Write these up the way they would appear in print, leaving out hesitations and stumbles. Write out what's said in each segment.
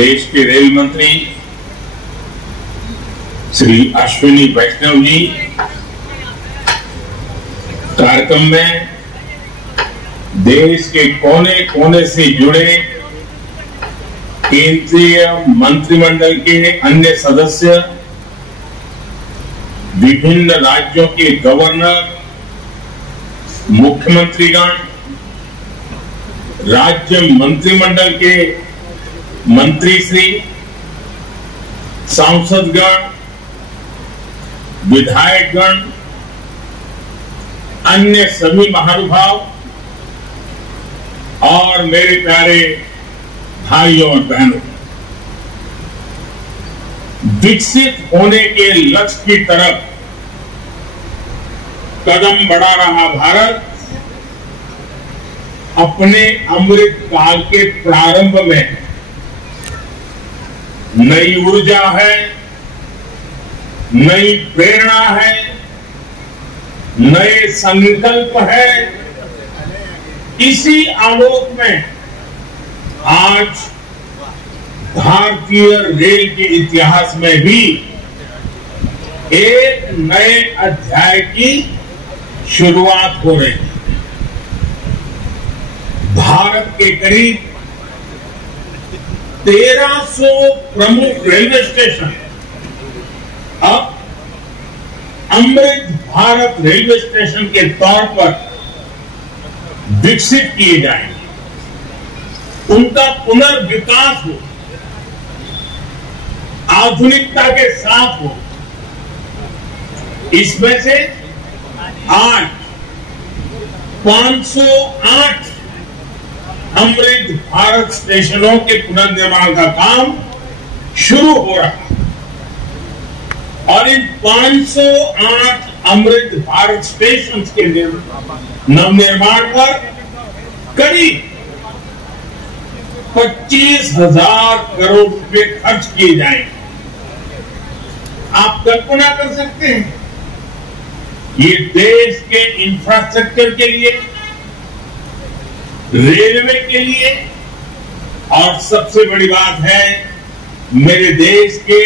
देश के रेल मंत्री श्री अश्विनी वैष्णव जी कार्यक्रम में देश के कोने कोने से जुड़े केंद्रीय मंत्रिमंडल के अन्य सदस्य, विभिन्न राज्यों के गवर्नर, मुख्यमंत्रीगण, राज्य मंत्रिमंडल के मंत्रीश्री, सांसदगण, विधायकगण, अन्य सभी महानुभाव और मेरे प्यारे भाइयों और बहनों, विकसित होने के लक्ष्य की तरफ कदम बढ़ा रहा भारत अपने अमृत काल के प्रारंभ में नई ऊर्जा है, नई प्रेरणा है, नए संकल्प है। इसी आलोक में आज भारतीय रेल के इतिहास में भी एक नए अध्याय की शुरुआत हो रही है। भारत के करीब 1300 प्रमुख रेलवे स्टेशन अब अमृत भारत रेलवे स्टेशन के तौर पर विकसित किए जाएंगे, उनका पुनर्विकास हो, आधुनिकता के साथ हो। इसमें से आज 508 अमृत भारत स्टेशनों के पुनर्निर्माण का काम शुरू हो रहा है और इन 508 अमृत भारत स्टेशन के नवनिर्माण पर करीब 25,000 करोड़ रुपए खर्च किए जाएंगे। आप कल्पना कर सकते हैं, ये देश के इंफ्रास्ट्रक्चर के लिए, रेलवे के लिए और सबसे बड़ी बात है मेरे देश के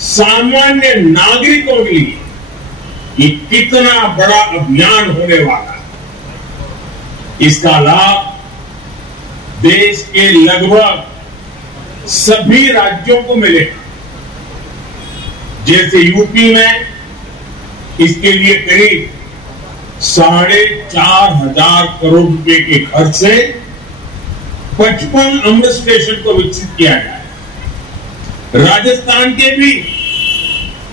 सामान्य नागरिकों के लिए ये कितना बड़ा अभियान होने वाला है। इसका लाभ देश के लगभग सभी राज्यों को मिलेगा। जैसे यूपी में इसके लिए करीब 4,500 करोड़ रुपए के खर्च से 55 अमृत स्टेशन को विकसित किया जाए। राजस्थान के भी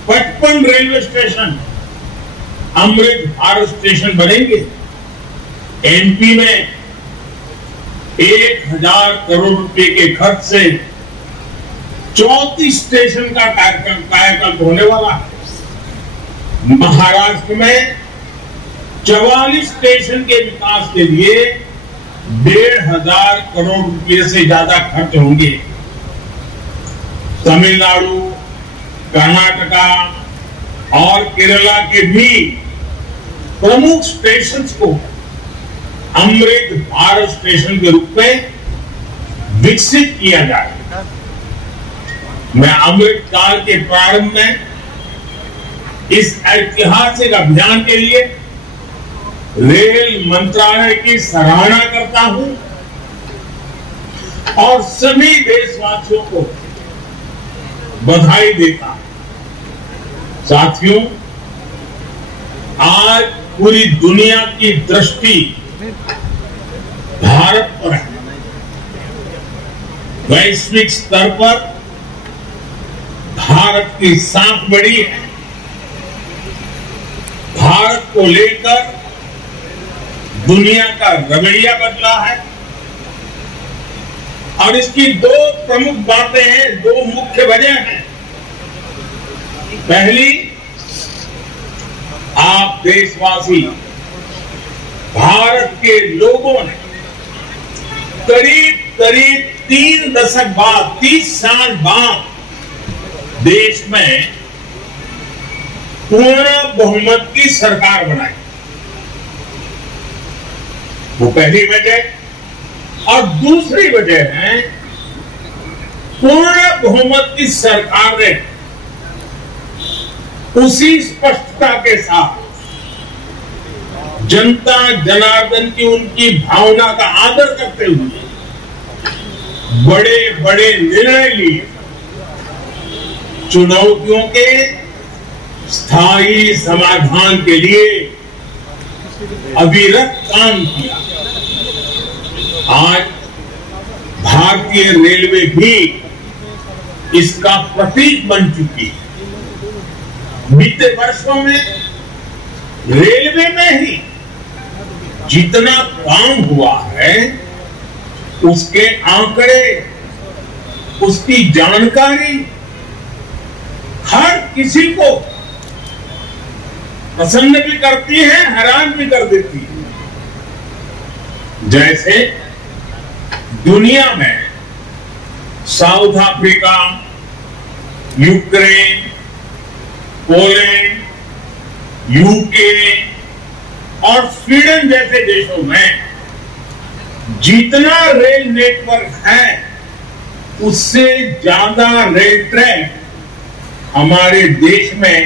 55 railway station Amrit Bharat station बनेंगे। एमपी में 1,000 करोड़ रुपए के खर्च से 34 स्टेशन का कायाकल्प होने वाला है। महाराष्ट्र में 44 स्टेशन के विकास के लिए 1,500 करोड़ रुपए से ज्यादा खर्च होंगे। तमिलनाडु, कर्नाटका और केरला के भी प्रमुख स्टेशन को अमृत भारत स्टेशन के रूप में विकसित किया जाएगा। मैं अमृत काल के प्रारंभ में इस ऐतिहासिक अभियान के लिए रेल मंत्रालय की सराहना करता हूं और सभी देशवासियों को बधाई देता हूं। साथियों, आज पूरी दुनिया की दृष्टि भारत पर है। वैश्विक स्तर पर भारत की साख बढ़ी है। भारत को लेकर दुनिया का रवैया बदला है और इसकी दो प्रमुख बातें हैं, दो मुख्य वजह हैं। पहली, आप देशवासी, भारत के लोगों ने करीब 3 दशक बाद, 30 साल बाद देश में पूर्ण बहुमत की सरकार बनाई। वो पहली वजह। और दूसरी वजह है पूर्ण बहुमत की सरकार ने उसी स्पष्टता के साथ जनता जनार्दन की उनकी भावना का आदर करते हुए बड़े बड़े निर्णय लिए, चुनौतियों के स्थायी समाधान के लिए अविरत काम किया। आज भारतीय रेलवे भी इसका प्रतीक बन चुकी है। बीते वर्षों में रेलवे में ही जितना काम हुआ है, उसके आंकड़े, उसकी जानकारी हर किसी को पसंद भी करती है, हैरान भी कर देती है। जैसे दुनिया में south Africa, Ukraine, Poland, UK और स्वीडन जैसे देशों में जितना रेल नेटवर्क है, उससे ज्यादा रेल ट्रैक हमारे देश में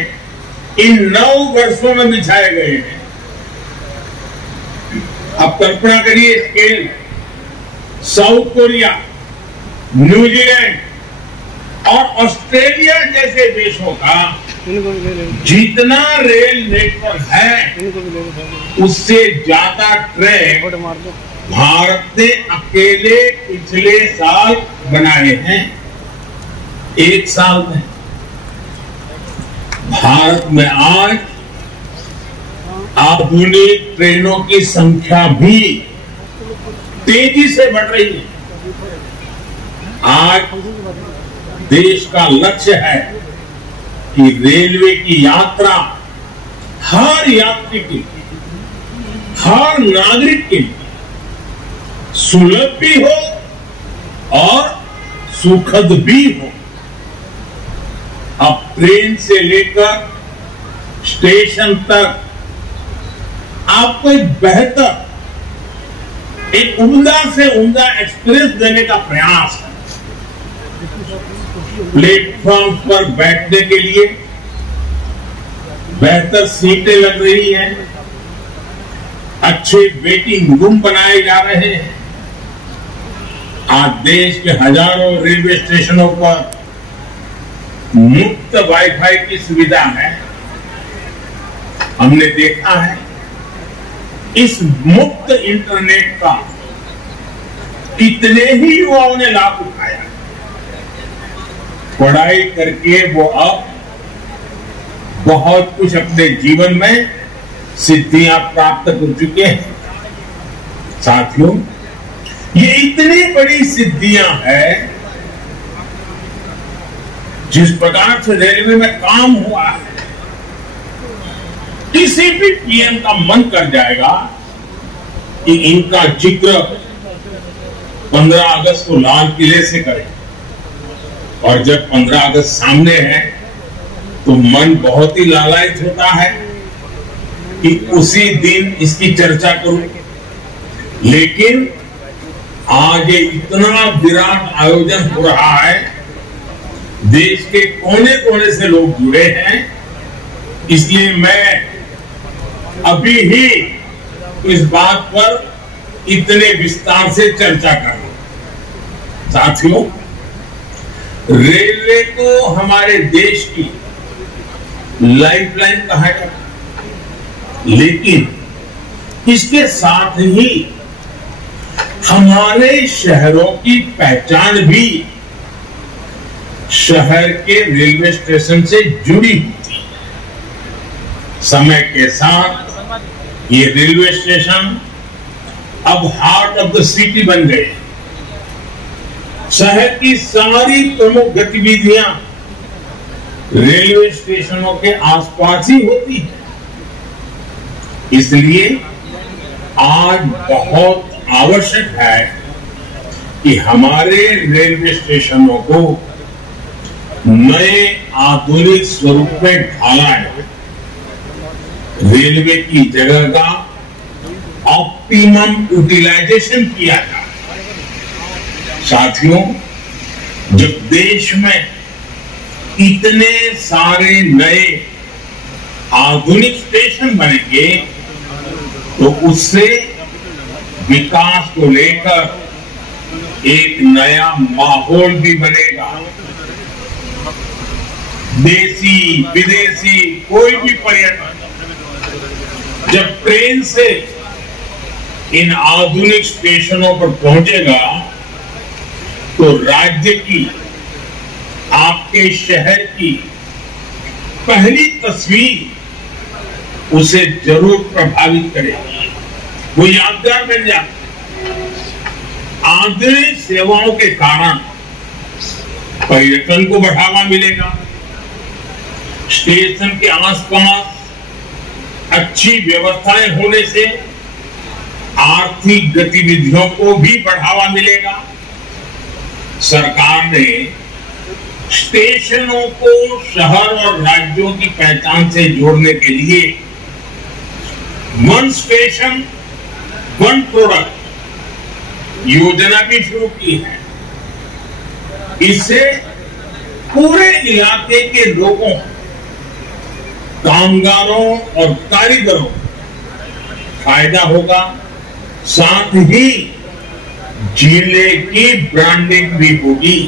इन 9 वर्षों में बिछाए गए हैं। अब कल्पना करिए स्केल, साउथ कोरिया, न्यूजीलैंड और ऑस्ट्रेलिया जैसे देशों का जितना रेल नेटवर्क है, उससे ज्यादा ट्रैक भारत ने अकेले पिछले साल बनाए हैं। एक साल में भारत में आज आधुनिक ट्रेनों की संख्या भी तेजी से बढ़ रही है। आज देश का लक्ष्य है कि रेलवे की यात्रा हर यात्री के लिए, हर नागरिक के लिए सुलभ भी हो और सुखद भी हो। अब ट्रेन से लेकर स्टेशन तक आपको एक बेहतर, एक उम्दा से उम्दा एक्सपीरियंस देने का प्रयास है। प्लेटफॉर्म पर बैठने के लिए बेहतर सीटें लग रही हैं, अच्छे वेटिंग रूम बनाए जा रहे हैं। आज देश के हजारों रेलवे स्टेशनों पर मुफ्त वाईफाई की सुविधा है। हमने देखा है इस मुफ्त इंटरनेट का कितने ही युवाओं ने लाभ उठाया। पढ़ाई करके वो अब बहुत कुछ अपने जीवन में सिद्धियां प्राप्त कर चुके हैं। साथियों, ये इतनी बड़ी सिद्धियां हैं, जिस प्रकार से रेलवे में काम हुआ है, किसी भी पीएम का मन कर जाएगा कि इनका जिक्र 15 अगस्त को लाल किले से करें। और जब 15 अगस्त सामने है तो मन बहुत ही लालायित होता है कि उसी दिन इसकी चर्चा करूं। लेकिन आज ये इतना विराट आयोजन हो रहा है, देश के कोने कोने से लोग जुड़े हैं, इसलिए मैं अभी ही इस बात पर इतने विस्तार से चर्चा कर रहा हूं। साथियों, रेलवे को हमारे देश की लाइफलाइन कहा जाता है, लेकिन इसके साथ ही हमारे शहरों की पहचान भी शहर के रेलवे स्टेशन से जुड़ी होती है। समय के साथ ये रेलवे स्टेशन अब हार्ट ऑफ द सिटी बन गए। शहर की सारी प्रमुख गतिविधियां रेलवे स्टेशनों के आसपास ही होती है। इसलिए आज बहुत आवश्यक है कि हमारे रेलवे स्टेशनों को नए आधुनिक स्वरूप में ढाला है। रेलवे की जगह का ऑप्टिमम यूटिलाइजेशन किया जाए। साथियों, जब देश में इतने सारे नए आधुनिक स्टेशन बनेंगे तो उससे विकास को लेकर एक नया माहौल भी बनेगा। देसी विदेशी कोई भी पर्यटक जब ट्रेन से इन आधुनिक स्टेशनों पर पहुंचेगा तो राज्य की, आपके शहर की पहली तस्वीर उसे जरूर प्रभावित करेगी, वो यादगार बन जाती। आधुनिक सेवाओं के कारण पर्यटन को बढ़ावा मिलेगा। स्टेशन के आसपास अच्छी व्यवस्थाएं होने से आर्थिक गतिविधियों को भी बढ़ावा मिलेगा। सरकार ने स्टेशनों को शहर और राज्यों की पहचान से जोड़ने के लिए वन स्टेशन वन प्रोडक्ट योजना भी शुरू की है। इससे पूरे इलाके के लोगों, कामगारों और कारीगरों फायदा होगा, साथ ही जिले की ब्रांडिंग भी होगी।